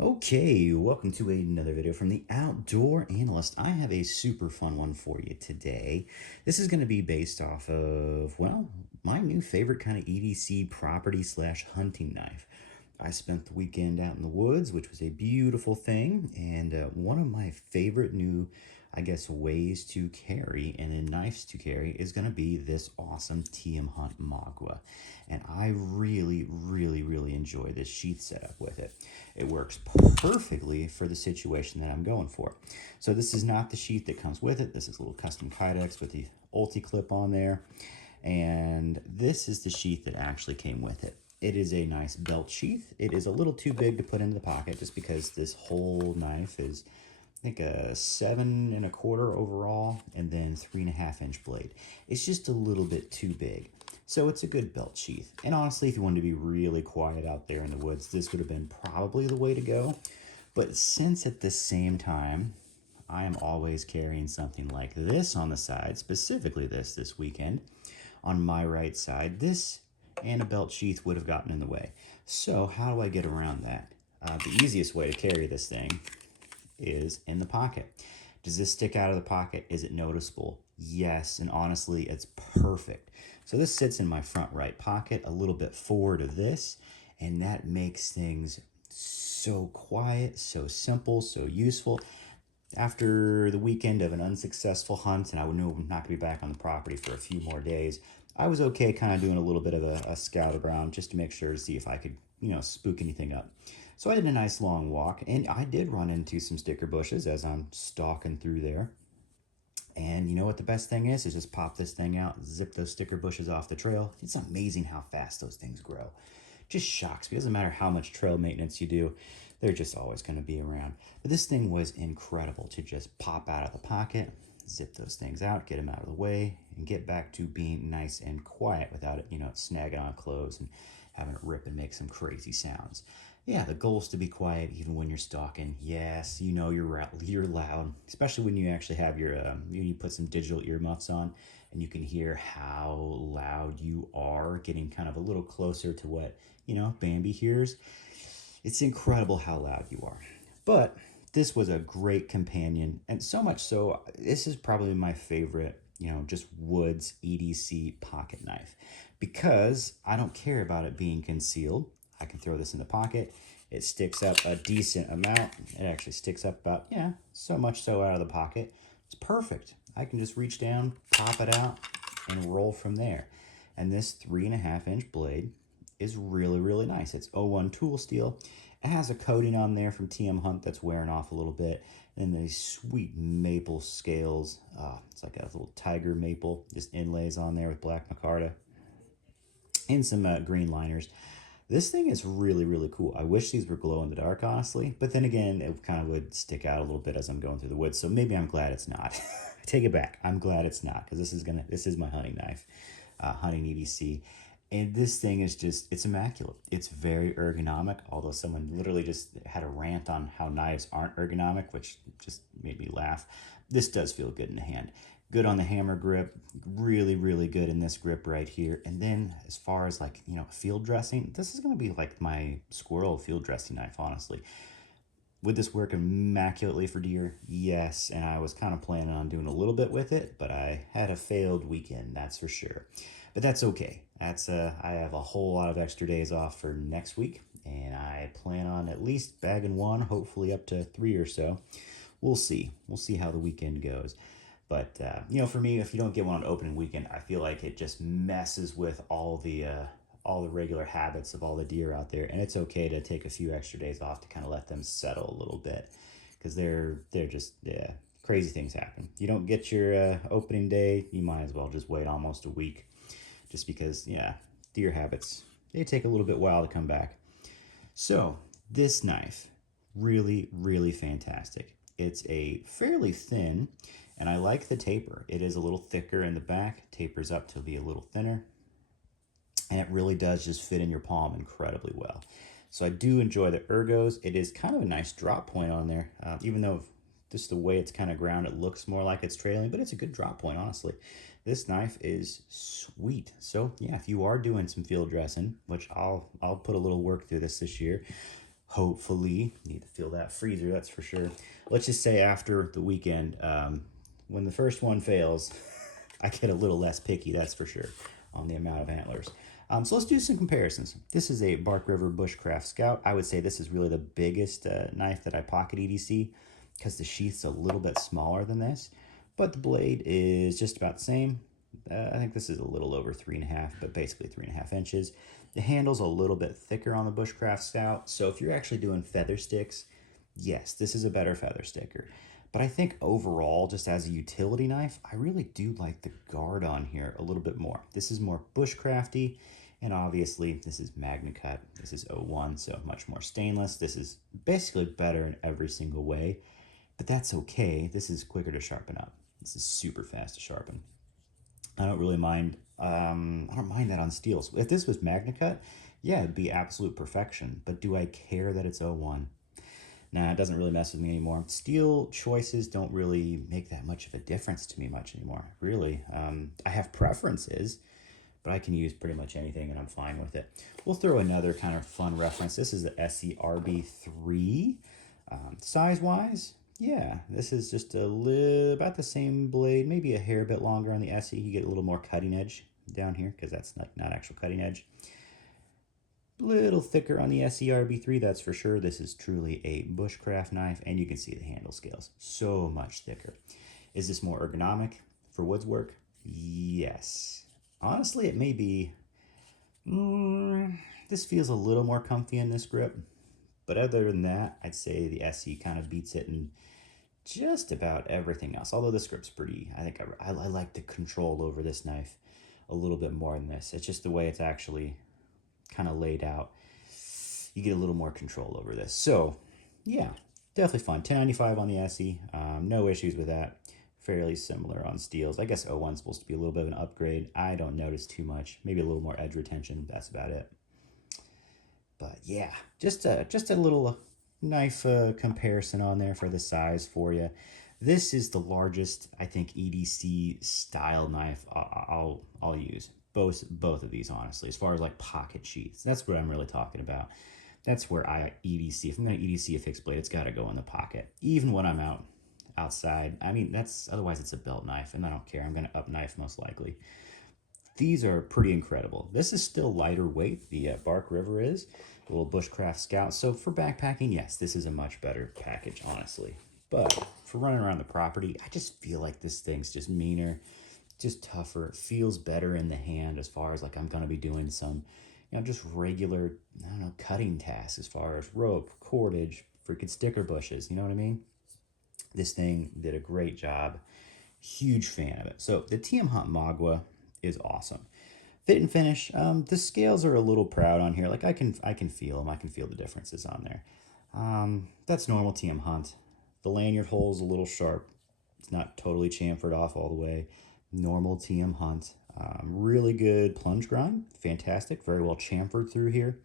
Okay, welcome to another video from the Outdoor Analyst. I have a super fun one for you today. This is going to be based off of, well, my new favorite kind of EDC property slash hunting knife. I spent the weekend out in the woods, which was a beautiful thing, and one of my favorite new, I guess, ways to carry and then knives to carry is going to be this awesome Hunt Magua. And I really enjoy this sheath setup with it. It works perfectly for the situation that I'm going for. So this is not the sheath that comes with it. This is a little custom Kydex with the ulti clip on there. And this is the sheath that actually came with it. It is a nice belt sheath. It is a little too big to put into the pocket just because this whole knife is, I think, a 7 1/4 overall, and then 3.5 inch blade. It's just a little bit too big. So it's a good belt sheath. And honestly, if you wanted to be really quiet out there in the woods, this would have been probably the way to go. But since at the same time, I am always carrying something like this on the side, specifically this weekend, on my right side, this and a belt sheath would have gotten in the way. So how do I get around that? The easiest way to carry this thing is in the pocket. Does this stick out of the pocket? Is it noticeable? Yes, and honestly, it's perfect. So this sits in my front right pocket, a little bit forward of this, and that makes things so quiet, so simple, so useful. After the weekend of an unsuccessful hunt, and I knew I'm not going to be back on the property for a few more days, I was okay kind of doing a little bit of a scout around just to make sure to see if I could, spook anything up. So I did a nice long walk, and I did run into some sticker bushes as I'm stalking through there. And you know what the best thing is just pop this thing out, zip those sticker bushes off the trail. It's amazing how fast those things grow. Just shocks me. It doesn't matter how much trail maintenance you do, they're just always going to be around. But this thing was incredible to just pop out of the pocket, zip those things out, get them out of the way, and get back to being nice and quiet without it, snagging on clothes and having it rip and make some crazy sounds. Yeah, the goal is to be quiet even when you're stalking. Yes, you're loud, especially when you actually have your you put some digital earmuffs on, and you can hear how loud you are, getting kind of a little closer to what Bambi hears. It's incredible how loud you are. But this was a great companion, and so much so, this is probably my favorite, just woods EDC pocket knife, because I don't care about it being concealed. I can throw this in the pocket. It sticks up a decent amount. It actually sticks up about, yeah, so much so out of the pocket. It's perfect. I can just reach down, pop it out, and roll from there. And this 3.5 inch blade is really nice. It's O1 tool steel. It has a coating on there from TM Hunt that's wearing off a little bit. And these sweet maple scales. It's like a little tiger maple, just inlays on there with black micarta and some green liners. This thing is really cool. I wish these were glow in the dark, honestly, but then again, it kind of would stick out a little bit as I'm going through the woods, so maybe I'm glad it's not. I take it back. I'm glad it's not, because this is my hunting knife, hunting EDC, and this thing is it's immaculate. It's very ergonomic, although someone literally just had a rant on how knives aren't ergonomic, which just made me laugh. This does feel good in the hand. Good on the hammer grip, really good in this grip right here. And then as far as like, field dressing, this is going to be like my squirrel field dressing knife, honestly. Would this work immaculately for deer? Yes, and I was kind of planning on doing a little bit with it, but I had a failed weekend, that's for sure. But that's okay. I have a whole lot of extra days off for next week, and I plan on at least bagging one, hopefully up to 3 or so. We'll see. We'll see how the weekend goes. But, for me, if you don't get one on opening weekend, I feel like it just messes with all the regular habits of all the deer out there. And it's okay to take a few extra days off to kind of let them settle a little bit, because they're just, yeah, crazy things happen. You don't get your opening day, you might as well just wait almost a week, just because, yeah, deer habits, they take a little bit while to come back. So this knife, really fantastic. It's a fairly thin, and I like the taper. It is a little thicker in the back, tapers up to be a little thinner, and it really does just fit in your palm incredibly well. So I do enjoy the ergos. It is kind of a nice drop point on there, even though just the way it's kind of ground, it looks more like it's trailing, but it's a good drop point, honestly. This knife is sweet. So yeah, if you are doing some field dressing, which I'll put a little work through this year, Hopefully, need to fill that freezer, that's for sure. Let's just say after the weekend, when the first one fails, I get a little less picky, that's for sure, on the amount of antlers. So let's do some comparisons. This is a Bark River Bushcraft Scout. I would say this is really the biggest knife that I pocket EDC because the sheath's a little bit smaller than this, but the blade is just about the same. I think this is a little over 3.5, but basically 3.5 inches. The handle's a little bit thicker on the Bushcraft Scout, so if you're actually doing feather sticks, yes, this is a better feather sticker. But I think overall, just as a utility knife, I really do like the guard on here a little bit more. This is more bushcrafty, and obviously this is MagnaCut. This is 01, so much more stainless. This is basically better in every single way, but that's okay. This is quicker to sharpen up. This is super fast to sharpen. I don't really mind. I don't mind that on steels. If this was MagnaCut, yeah, it'd be absolute perfection. But do I care that it's 01? Nah, it doesn't really mess with me anymore. Steel choices don't really make that much of a difference to me much anymore, really. I have preferences, but I can use pretty much anything and I'm fine with it. We'll throw another kind of fun reference. This is the SERB3. Size-wise, yeah, this is just about the same blade, maybe a hair bit longer on the SE. You get a little more cutting edge down here because that's not actual cutting edge. Little thicker on the SERB3, that's for sure. This is truly a bushcraft knife, and you can see the handle scales. So much thicker. Is this more ergonomic for woods work? Yes. Honestly, it may be... this feels a little more comfy in this grip. But other than that, I'd say the SE kind of beats it in just about everything else. Although this grip's pretty... I think I like the control over this knife a little bit more than this. It's just the way it's actually kind of laid out. You get a little more control over this. So, yeah, definitely fun. 1095 on the SE. No issues with that. Fairly similar on steels. I guess 01's supposed to be a little bit of an upgrade. I don't notice too much. Maybe a little more edge retention. That's about it. But yeah, just a little knife comparison on there for the size for you. This is the largest, I think, EDC style knife I'll use. Both of these, honestly, as far as like pocket sheaths. That's what I'm really talking about. That's where I EDC. If I'm going to EDC a fixed blade, it's got to go in the pocket. Even when I'm outside. I mean, otherwise it's a belt knife, and I don't care. I'm going to up knife most likely. These are pretty incredible. This is still lighter weight. The Bark River is a little bushcraft scout. So for backpacking, yes, this is a much better package, honestly. But for running around the property, I just feel like this thing's just meaner, just tougher. It feels better in the hand as far as like I'm going to be doing some, just regular, I don't know, cutting tasks as far as rope, cordage, freaking sticker bushes. You know what I mean? This thing did a great job. Huge fan of it. So the TM Hunt Magua is awesome. Fit and finish. The scales are a little proud on here. Like I can feel them. I can feel the differences on there. That's normal TM Hunt. The lanyard hole's a little sharp. It's not totally chamfered off all the way. Normal TM Hunt. Really good plunge grind. Fantastic. Very well chamfered through here.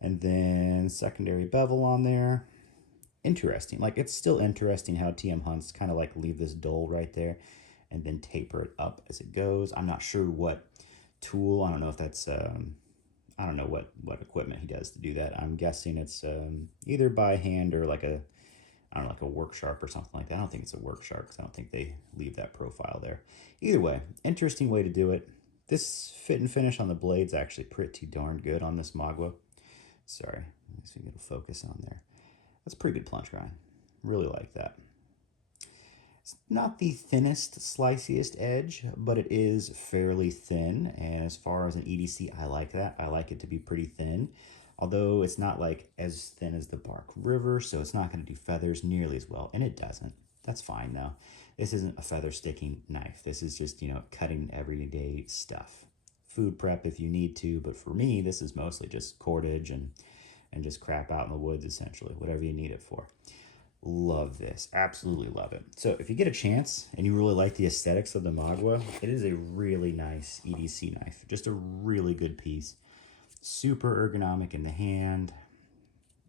And then secondary bevel on there. Interesting. Like it's still interesting how TM Hunts kind of like leave this dull right there and then taper it up as it goes. I'm not sure what tool. I don't know if that's I don't know what equipment he does to do that. I'm guessing it's either by hand or like a, I don't know, like a work sharp or something like that. I don't think it's a work sharp because I don't think they leave that profile there. Either way, interesting way to do it. This fit and finish on the blade's actually pretty darn good on this Magua. Sorry, let me see if we get a focus on there. That's a pretty good plunge grind. Really like that. It's not the thinnest, sliciest edge, but it is fairly thin. And as far as an EDC, I like that. I like it to be pretty thin. Although it's not like as thin as the Bark River, so it's not going to do feathers nearly as well. And it doesn't. That's fine though. This isn't a feather sticking knife. This is just, cutting everyday stuff. Food prep if you need to, but for me, this is mostly just cordage and just crap out in the woods, essentially, whatever you need it for. Love this. Absolutely love it. So if you get a chance and you really like the aesthetics of the Magua, it is a really nice EDC knife. Just a really good piece. Super ergonomic in the hand.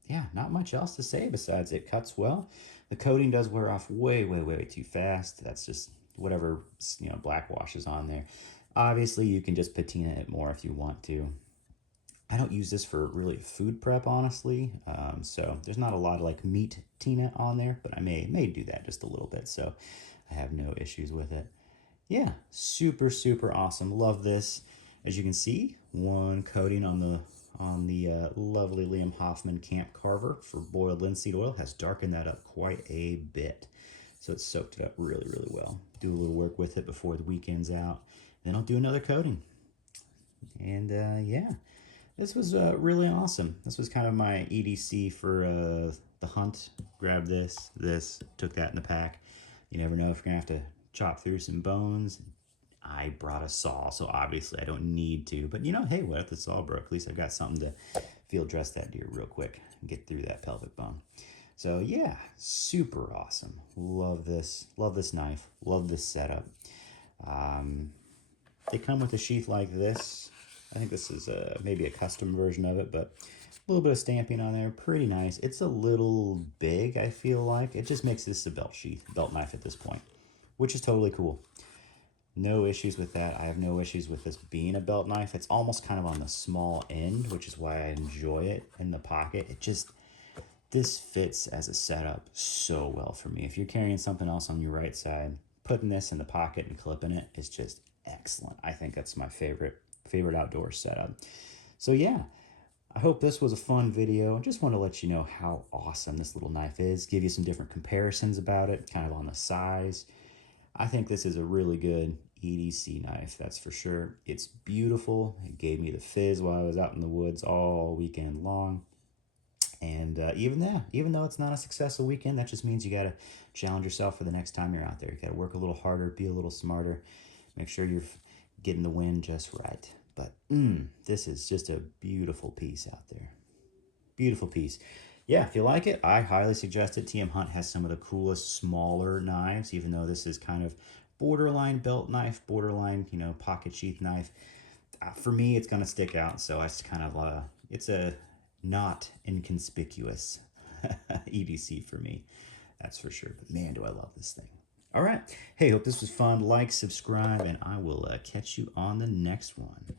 Yeah, not much else to say besides it cuts well. The coating does wear off way, way, way too fast. That's just whatever, black wash is on there. Obviously, you can just patina it more if you want to. I don't use this for really food prep, honestly. So there's not a lot of like meat Tina on there, but I may do that just a little bit. So I have no issues with it. Yeah, super super awesome. Love this. As you can see, one coating on the lovely Liam Hoffman Camp Carver for boiled linseed oil has darkened that up quite a bit. So it's soaked it up really really well. Do a little work with it before the weekend's out. Then I'll do another coating. And yeah, this was really awesome. This was kind of my EDC for the hunt. Grab this, took that in the pack. You never know if you're gonna have to chop through some bones. I brought a saw, so obviously I don't need to. But you know, hey, what if the saw broke? At least I've got something to field dress that deer real quick and get through that pelvic bone. So yeah, super awesome. Love this. Love this knife. Love this setup. Um, they come with a sheath like this. I think this is maybe a custom version of it, but a little bit of stamping on there. Pretty nice. It's a little big, I feel like. It just makes this a belt sheath, belt knife at this point, which is totally cool. No issues with that. I have no issues with this being a belt knife. It's almost kind of on the small end, which is why I enjoy it in the pocket. This fits as a setup so well for me. If you're carrying something else on your right side, putting this in the pocket and clipping it is just excellent. I think that's my favorite outdoor setup. So yeah, I hope this was a fun video. I just want to let you know how awesome this little knife is, give you some different comparisons about it, kind of on the size. I think this is a really good EDC knife, that's for sure. It's beautiful. It gave me the fizz while I was out in the woods all weekend long. And even though it's not a successful weekend, that just means you got to challenge yourself for the next time you're out there. You got to work a little harder, be a little smarter, make sure you're getting the wind just right. But this is just a beautiful piece out there. Beautiful piece. Yeah, if you like it, I highly suggest it. TM Hunt has some of the coolest smaller knives, even though this is kind of borderline belt knife, borderline, pocket sheath knife. For me, it's going to stick out, so it's kind of it's a not inconspicuous EDC for me. That's for sure. But man, do I love this thing. All right. Hey, hope this was fun. Like, subscribe, and I will catch you on the next one.